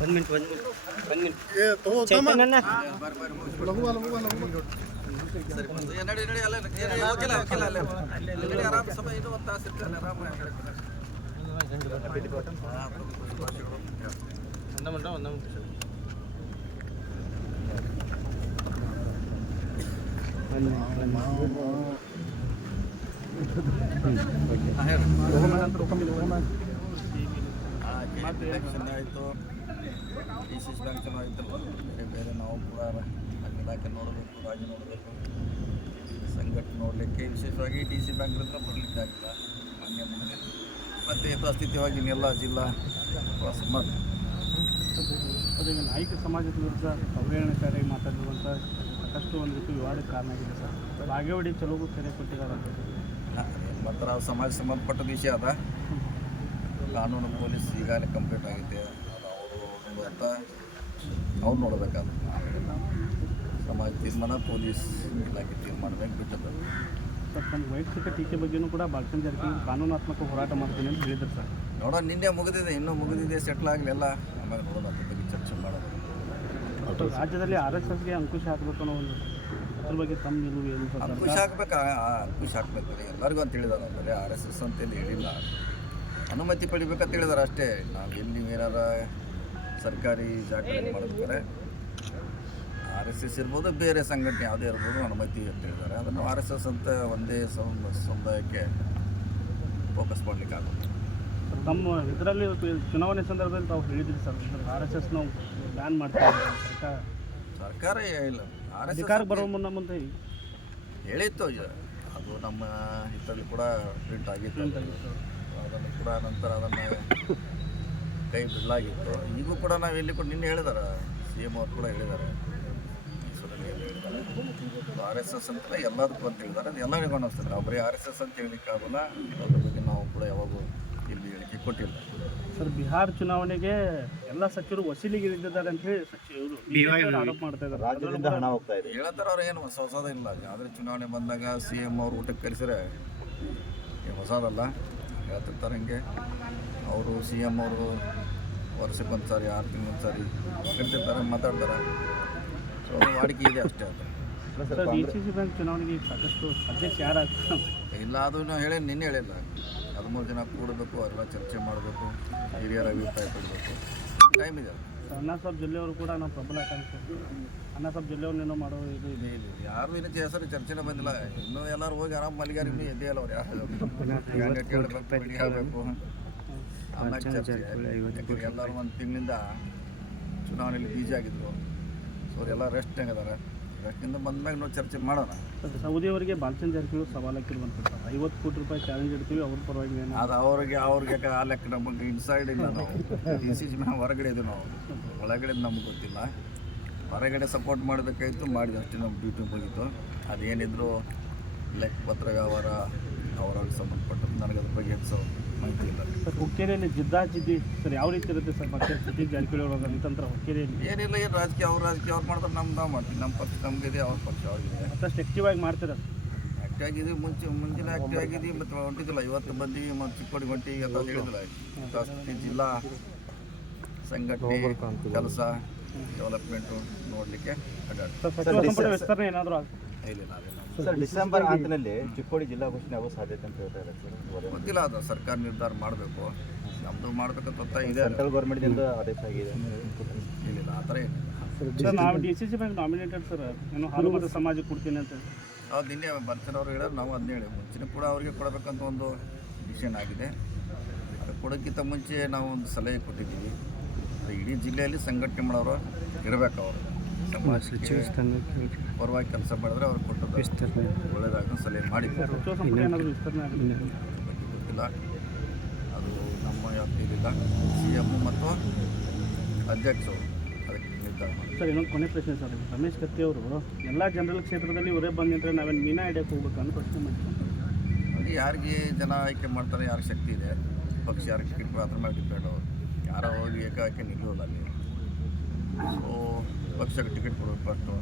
ಒಂದು ಮಿನಿಟ್ ಒಂದು ಮಿನಿಟ್ ಒಂದು ಮಿನಿಟ್ ಅಲ್ಲೇ ಅಲ್ಲೇ ಆರಾಮ ಸಮಯ ಇದು ಒಂದು ತಾಸು ಆಯಿತು ಡಿ ಸಿ ಸಿ ಬ್ಯಾಂಕ್ ಆಯ್ತಲ್ಲ ಬೇರೆ ಬೇರೆ ನಾವು ಕೂಡ ಅಲ್ಲಿ ಇಲಾಖೆ ನೋಡಬೇಕು ರಾಜ್ಯ ನೋಡಬೇಕು ಸಂಘಟನೆ ನೋಡಲಿಕ್ಕೆ ವಿಶೇಷವಾಗಿ ಡಿ ಸಿ ಬ್ಯಾಂಕ್ ಹತ್ರ ಬರಲಿಕ್ಕೆ ಆಗಿಲ್ಲ ಮಾನ್ಯ ಮತ್ತು ಯಥಾಸ್ಥಿತಿಯಾಗಿ ಇನ್ನೆಲ್ಲ ಜಿಲ್ಲಾ ಅದೇ ನಾಯಕ ಸಮಾಜದ ವಿರುದ್ಧ ಅವಹೇಳನಕಾರಿ ಮಾತಾಡಿರುವಂಥ ಸಾಕಷ್ಟು ಒಂದು ರೀತಿ ವಿವಾದಕ್ಕೆ ಕಾರಣ ಆಗಿದೆ ಸರ್. ಬಾಗೇವಾಡಿ ಚಲೋ ಕರೆ ಕೊಟ್ಟಿದ್ದಾರೆ ಅಂತ ನಾವು ಸಮಾಜ ಸಂಬಂಧಪಟ್ಟ ವಿಷಯ ಅದ. ಕಾನೂನು ಪೊಲೀಸ್ ಈಗಾಗಲೇ ಕಂಪ್ಲೀಟ್ ಆಗಿದೆ. ಅವರು ಅಂತ ಅವ್ರು ನೋಡಬೇಕಾದ ಸಮಾಜ ತೀರ್ಮಾನ ಪೊಲೀಸ್ ಇಲಾಖೆ ತೀರ್ಮಾನ ಮೇಲೆ ಬಿಟ್ಟದ್ದು ಸರ್ ತಮ್ಮ ವೈಯಕ್ತಿಕ ಟೀಕೆ ಬಗ್ಗೆಯೂ ಕೂಡ ಬಾಲಚಂದ್ರ ಜಾರಕಿಹೊಳಿ ಕಾನೂನಾತ್ಮಕ ಹೋರಾಟ ಮಾಡ್ತೀನಿ ಅಂತ ಹೇಳಿದ್ರು ಸರ್. ನೋಡೋಣ ನಿನ್ನೆ ಮುಗಿದಿದೆ ಇನ್ನೂ ಮುಗಿದಿದೆ ಸೆಟ್ಲ್ ಆಗಲಿಲ್ಲ. ಆಮೇಲೆ ನೋಡೋಣ ಅದ್ರ ಬಗ್ಗೆ ಚರ್ಚೆ ಮಾಡೋದು ಮತ್ತು ರಾಜ್ಯದಲ್ಲಿ ಆರ್ ಎಸ್ ಎಸ್ಗೆ ಅಂಕುಶ ಹಾಕಬೇಕು ಅನ್ನೋ ಒಂದು ಅದ್ರ ಬಗ್ಗೆ ತಮ್ಮ ನಿಲುವು ಏನು ಸರ್ ಅಂಕುಶ ಹಾಕ್ಬೇಕು? ಅಂಕುಶ ಹಾಕ್ಬೇಕು ಎಲ್ಲರಿಗೂ ಅಂತ ಹೇಳಿದಾರೆ ಬರೀ ಆರ್ ಎಸ್ ಎಸ್ ಅಂತೇಳಿ ಹೇಳಿಲ್ಲ. ಅನುಮತಿ ಪಡಿಬೇಕಂತ ಹೇಳಿದಾರೆ ಅಷ್ಟೇ. ನಾವು ಎಲ್ಲಿ ಏನಾರ ಸರ್ಕಾರಿ ಜಾಗದಲ್ಲಿ ಮಾಡಿದ್ರೆ ಆರ್ ಎಸ್ ಎಸ್ ಇರ್ಬೋದು ಬೇರೆ ಸಂಘಟನೆ ಯಾವುದೇ ಇರ್ಬೋದು ಅನುಮತಿ ಅಂತ ಹೇಳಿದ್ದಾರೆ ಅದನ್ನು ಆರ್ ಎಸ್ ಎಸ್ ಅಂತ ಒಂದೇ ಸಮ- ಸಮುದಾಯಕ್ಕೆ ಫೋಕಸ್ ಮಾಡಲಿಕ್ಕಾಗುತ್ತೆ ತಮ್ಮ ಇದರಲ್ಲಿ ಚುನಾವಣೆ ಸಂದರ್ಭದಲ್ಲಿ ತಾವು ಹೇಳಿದ್ರಿ sir R S S ban ಮಾಡ್ತೀವಿ ಸರ್ಕಾರ. ಸರ್ಕಾರ ಇಲ್ಲ ಆರ್ ಎಸ್ ಅಧಿಕಾರಕ್ಕೆ ಬರೋ ಮುನ್ನ ಮುಂದೆ ಹೇಳಿತ್ತು ಇದು. ಅದು ನಮ್ಮ ಹಿತ್ತಲ್ಲಿ ಕೂಡ ಪ್ರಿಂಟ್ ಆಗಿತ್ತು. ಅದನ್ನು ಕೂಡ ನಂತರ ಅದನ್ನು ಕೈ ಬಿಡಲಾಗಿತ್ತು. ಈಗೂ ಕೂಡ ನಾವು ಎಲ್ಲಿ ಕೂಡ ನಿನ್ನೆ ಹೇಳಿದಾರೆ ಸಿ ಎಂ ಅವ್ರು ಕೂಡ ಹೇಳಿದ್ದಾರೆ ಮೈಸೂರಲ್ಲಿ ಹೇಳಿದ್ದಾರೆ ಆರ್ ಎಸ್ ಎಸ್ ಅಂತ ಎಲ್ಲದಕ್ಕೂ ಅಂತ ಹೇಳಿದ್ದಾರೆ ಅದು ಎಲ್ಲರಿಗೂ ಅನ್ನಿಸ್ತದೆ ನಾವು ಬರೀ ಆರ್ ಎಸ್ ಎಸ್ ಅಂತ ಹೇಳಲಿಕ್ಕೆ ಆಗೋಲ್ಲ. ಅದ್ರ ಬಗ್ಗೆ ನಾವು ಕೂಡ ಯಾವಾಗೂ ಇಲ್ಲಿ ಹೇಳಿಕೆ ಕೊಟ್ಟಿಲ್ಲ. ಸರ್ ಬಿಹಾರ್ ಚುನಾವಣೆಗೆ ಎಲ್ಲ ಸಚಿವರು ವಸೂಲಿಗೆ ಇಳಿದಿದ್ದಾರೆ ಅಂತ ಹೇಳಿ ಸಚಿವರು ಆರೋಪ ಮಾಡ್ತಾ ಇದ್ದಾರೆ. ರಾಜ್ಯದಿಂದ ಹಣ ಹೋಗ್ತಾ ಇದೆ. ಹೇಳ್ತಾರೆ ಅವ್ರು ಏನು ಹೊಸ ಹೊಸದಿಲ್ಲ ಆದ್ರೆ ಚುನಾವಣೆ ಬಂದಾಗ ಸಿ ಎಂ ಅವ್ರು ಊಟಕ್ಕೆ ಕರೆಸಿದ್ರೆ ಏನು ಹೊಸದಲ್ಲ. ಹೇಳ್ತಿರ್ತಾರೆ ಹಂಗೆ. ಅವರು ಸಿ ಎಂ ಅವರು ವರ್ಷಕ್ಕೊಂದು ಸಾರಿ ಆರು ತಿಂಗಳು ಸಾರಿ ಕರಿತಿರ್ತಾರೆ ಮಾತಾಡ್ತಾರೆ. ಸೊ ಅದು ವಾಡಿಕೆ ಇದೆ ಅಷ್ಟೇ ಅದು. ಸಿ ಸಿ ಬ್ಯಾಂಕ್ ಚುನಾವಣೆಗೆ ಸಾಕಷ್ಟು ಅಧ್ಯಕ್ಷ ಯಾರಾಗ್ತಾರೆ? ಇಲ್ಲ ಅದು ನಾವು ಹೇಳಿ ನಿನ್ನೆ ಹೇಳಿಲ್ಲ. ಹದಿಮೂರು ಜನ ಕೂಡಬೇಕು ಅವರೆಲ್ಲ ಚರ್ಚೆ ಮಾಡಬೇಕು ಹಿರಿಯರ ಅಭಿಪ್ರಾಯ ಕೊಡಬೇಕು. ಟೈಮ್ ಇದೆ ಅಣ್ಣಾ ಸಾಬ್ ಜಿಲ್ಲೆಯವರು ಕೂಡ ನಾವು ಪ್ರಬಲ ಕಾಣಿಸ್ತೀವಿ ಅಣ್ಣಾ ಸಾಬ್ ಜಿಲ್ಲೆಯವ್ರನ್ನೇನೋ ಮಾಡೋ ಇದು ಇದೆ. ಇಲ್ಲ, ಇಲ್ಲ. ಯಾರು ಇನ್ನೂ ಹೆಸರು ಚರ್ಚೆನೇ ಬಂದಿಲ್ಲ. ಇನ್ನೂ ಎಲ್ಲರೂ ಹೋಗಿ ಆರಾಮ್ ಮಲ್ಗ್ಯಾರ ಇನ್ನೂ ಎದ್ದೇ ಇಲ್ಲ ಅವ್ರು ಯಾರು ಹೇಳ್ಬೇಕು ಬಿಡಿ ಹೇಳ್ಬೇಕು. ಆಮೇಲೆ ಚರ್ಚೆ. ಯಾಕಂದ್ರೆ ಎಲ್ಲರೂ ಒಂದು ತಿಂಗಳಿಂದ ಚುನಾವಣೆಯಲ್ಲಿ ಬೀಜ ಆಗಿದ್ರು. ಸೊ ಅವರೆಲ್ಲ ರೆಸ್ಟ್ ಹೆಂಗದಾರೆ ರೆಸ್ಟಿಂದ ಮೇಲೆ ನಾವು ಚರ್ಚೆ ಮಾಡೋಣ. ಸೌದಿ ಸೌದಿಯವರಿಗೆ ಬಾಲಚಂದ್ರ ಜಾರಕಿಹೊಳಿ ಸವಾಲು ಹಾಕಿರುವಂಥದ್ದು ಐವತ್ತು ಕೋಟಿ ರೂಪಾಯಿ ಚಾಲೆಂಜ್ ಇಡ್ತೀವಿ ಅವ್ರ ಪರವಾಗಿ ಅದು ಅವ್ರಿಗೆ ಅವ್ರಿಗೆ ಯಾಕೆ ಆ ಲೆಕ್ಕ ನಮಗೆ ಇನ್ಸೈಡ್ ಇಲ್ಲ ನಾವು? ಡಿ ಸಿ ಸಿ ಹೊರಗಡೆ ಇದೆ ನಾವು. ಒಳಗಡೆ ನಮ್ಗೆ ಗೊತ್ತಿಲ್ಲ. ಹೊರಗಡೆ ಸಪೋರ್ಟ್ ಮಾಡಬೇಕಾಯ್ತು ಮಾಡಿದಷ್ಟೇ ನಮ್ಮ ಡ್ಯೂಟಿ ಹೋಗಿತ್ತು. ಅದೇನಿದ್ರು ಲೆಕ್ಕ ಪತ್ರ ವ್ಯವಹಾರ ಅವ್ರವ್ರಿಗೆ ಸಂಬಂಧಪಟ್ಟದ್ದು. ನನಗೆ ಅದ್ರ ಬಗ್ಗೆ ಹೆಚ್ಚು ಮಾಹಿತಿ ಇಲ್ಲ. ಸರ್ ಹುಕ್ಕೇರಿಯಲ್ಲಿ ಜಿದ್ದಾಜಿದ್ದಿ ಸರ್ ಯಾವ ರೀತಿ ಇರುತ್ತೆ ಸರ್ ಮತ್ತೆ ಸತೀಶ್ ಜಾರಕಿಹೊಳಿ ಅವರ ನಿತಂತ್ರ ಹುಕ್ಕೇರಿಯಲ್ಲಿ? ಏನಿಲ್ಲ ಏನು ರಾಜಕೀಯ ಅವ್ರ ರಾಜಕೀಯ ಅವ್ರು ಮಾಡ್ತಾರೆ ನಮ್ಮ ನಾವು ಮಾಡ್ತೀವಿ. ನಮ್ಮ ಪಕ್ಷ ನಮಗಿದೆ ಅವ್ರ ಪಕ್ಷ ಅವ್ರಿಗೆ ಮತ್ತಷ್ಟು ಆಕ್ಟಿವ್ ಆಗಿ ಮಾಡ್ತೀರಾ ಆಕ್ಟಿವ್ ಆಗಿದೆ ಮುಂಚೆ ಮುಂಚಿನ ಆಕ್ಟಿವ್ ಆಗಿದೆ ಮತ್ತು ಹೊಂಟಿದ್ದಿಲ್ಲ. ಇವತ್ತು ಬಂದೀವಿ ಮತ್ತು ಚಿಕ್ಕೋಡಿ ಹೊಂಟಿ ಎಲ್ಲ ಹೇಳಿದಿಲ್ಲ ಜಾಸ್ತಿ ಜಿಲ್ಲಾ ಸಂಘಟನೆ ಕೆಲಸ ಡೆವಲಪ್ಮೆಂಟು ನೋಡಲಿಕ್ಕೆ ಅಡ್ಡಾಡ್ತೀವಿ. ಇಲ್ಲ ಸರ್ ಡಿಸೆಂಬರ್ ಆಂತನಲ್ಲಿ ಚಿಕ್ಕೋಡಿ ಜಿಲ್ಲಾ ಘೋಷಣೆ ಆಗೋ ಸಾಧ್ಯತೆ ಅಂತ ಹೇಳ್ತಾ ಇದ್ದಾರೆ ಸರ್ ಗೊತ್ತಿಲ್ಲ ಅದು ಸರ್ಕಾರ ನಿರ್ಧಾರ ಮಾಡಬೇಕು. ನಮ್ದು ಮಾಡಬೇಕಂತ ಒತ್ತಾಯ ಇದೆ. ಸೆಂಟ್ರಲ್ ಗೌರ್ಮೆಂಟ್ದಿಂದ ಆದೇಶ ಆಗಿದೆ. ಇಲ್ಲ ಆ ಥರ ಏನಿಲ್ಲ ಸರ್ ನಾವು D C C bank nominated sir. ಏನು ಹಾಲು ಮತ್ತು ಸಮಾಜಕ್ಕೆ ಕೊಡ್ತೀನಿ ಅಂತ ನಾವು ನಿನ್ನೆ ಬರ್ತಿರೋರು ಹೇಳೋರು ನಾವು ಅದನ್ನ ಹೇಳಿ. ಮುಂಚೆ ಕೂಡ ಅವರಿಗೆ ಕೊಡಬೇಕಂತ ಒಂದು ಡಿಸಿಷನ್ ಆಗಿದೆ. ಅದು ಕೊಡೋಕ್ಕಿಂತ ಮುಂಚೆ ನಾವು ಒಂದು ಸಲಹೆ ಕೊಟ್ಟಿದ್ದೀವಿ. ಇಡೀ ಜಿಲ್ಲೆಯಲ್ಲಿ ಸಂಘಟನೆ ಮಾಡೋರು ಇರಬೇಕು ಅವರು. ಸಮಾಜಕ್ಕೆ ಪರವಾಗಿ ಕೆಲಸ ಮಾಡಿದ್ರೆ ಅವ್ರು ಕೊಟ್ಟದ್ದು ಒಳ್ಳೆಯದಾಗ ಸಲಹೆ ಮಾಡಿ ಸಚಿವ ವಿಸ್ತರಣೆ ಗೊತ್ತಿಲ್ಲ. ಅದು ನಮ್ಮ ವ್ಯಾಪ್ತಿಯಲ್ಲಿಲ್ಲ. ಸಿ ಎಂ ಮತ್ತು ಅಧ್ಯಕ್ಷರು ಅದಕ್ಕೆ ನಿರ್ಧಾರ ಸರ್ ಇನ್ನೊಂದು ಕೊನೆ ಪ್ರಶ್ನೆ ಸರ್ ರಮೇಶ್ ಕತ್ತಿ ಅವರು ಎಲ್ಲ ಜನರಲ್ ಕ್ಷೇತ್ರದಲ್ಲಿ ಇವರೇ ಬಂದಿದ್ರೆ ನಾವೇನು ಮೀನಾ ಹಿಡಿಯಕ್ಕೆ ಹೋಗ್ಬೇಕು ಅಂತ ಪ್ರಶ್ನೆ ಮಾಡಿ ಅದು ಯಾರಿಗೆ ಜನ ಆಯ್ಕೆ ಮಾಡ್ತಾರೆ ಯಾರಿಗೆ ಶಕ್ತಿ ಇದೆ ಪಕ್ಷ ಯಾರಿಗೆ ಅದ್ರ ಮೇಲೆ ಡಿಪೆಂಡ್ ಅವರು. ಯಾರೋ ಹೋಗಿ ಏಕಾಕೆ ನಿಲ್ಲೋಲ್ಲ ಅಲ್ಲಿ. ಪಕ್ಷಕ್ಕೆ ಟಿಕೆಟ್ ಕೊಡಬೇಕು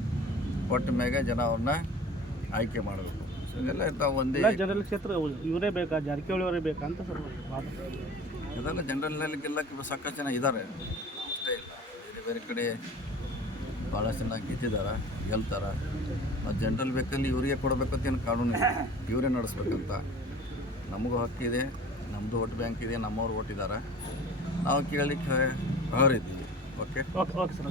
ಕೊಟ್ಟ ಮ್ಯಾಗೆ ಜನ ಅವ್ರನ್ನ ಆಯ್ಕೆ ಮಾಡಬೇಕು. ಇದೆಲ್ಲ ಇರ್ತಾವೆ ಒಂದೇ ಜನರಲ್ ಕ್ಷೇತ್ರ ಇವರೇ ಬೇಕಾ? ಜಾರಕಿಹೊಳಿ ಅವರೇ ಬೇಕಾ ಅಂತ ಸರ್ ಇದೆಲ್ಲ ಜನರಲ್ನಲ್ಲಿ ಗೆಲ್ಲಕ್ಕೆ ಸಾಕಷ್ಟು ಜನ ಇದ್ದಾರೆ ಅಷ್ಟೇ ಇಲ್ಲ. ಬೇರೆ ಬೇರೆ ಕಡೆ ಭಾಳಷ್ಟು ಜನ ಗೆದ್ದಿದ್ದಾರೆ ಗೆಲ್ತಾರ. ಮತ್ತು ಜನರಲ್ ಬೇಕಲ್ಲಿ ಇವರಿಗೆ ಕೊಡಬೇಕಂತ ಏನು ಕಾನೂನು ಇಲ್ಲ. ಇವರೇ ನಡೆಸ್ಬೇಕಂತ. ನಮಗೂ ಹಕ್ಕಿದೆ ನಮ್ಮದು ಓಟ್ ಬ್ಯಾಂಕ್ ಇದೆ ನಮ್ಮವ್ರು ಓಟಿದ್ದಾರೆ ನಾವು ಕೇಳಲಿಕ್ಕೆ ಅವರಿದ್ದೀವಿ ಓಕೆ ಓಕೆ ಓಕೆ ಸರ್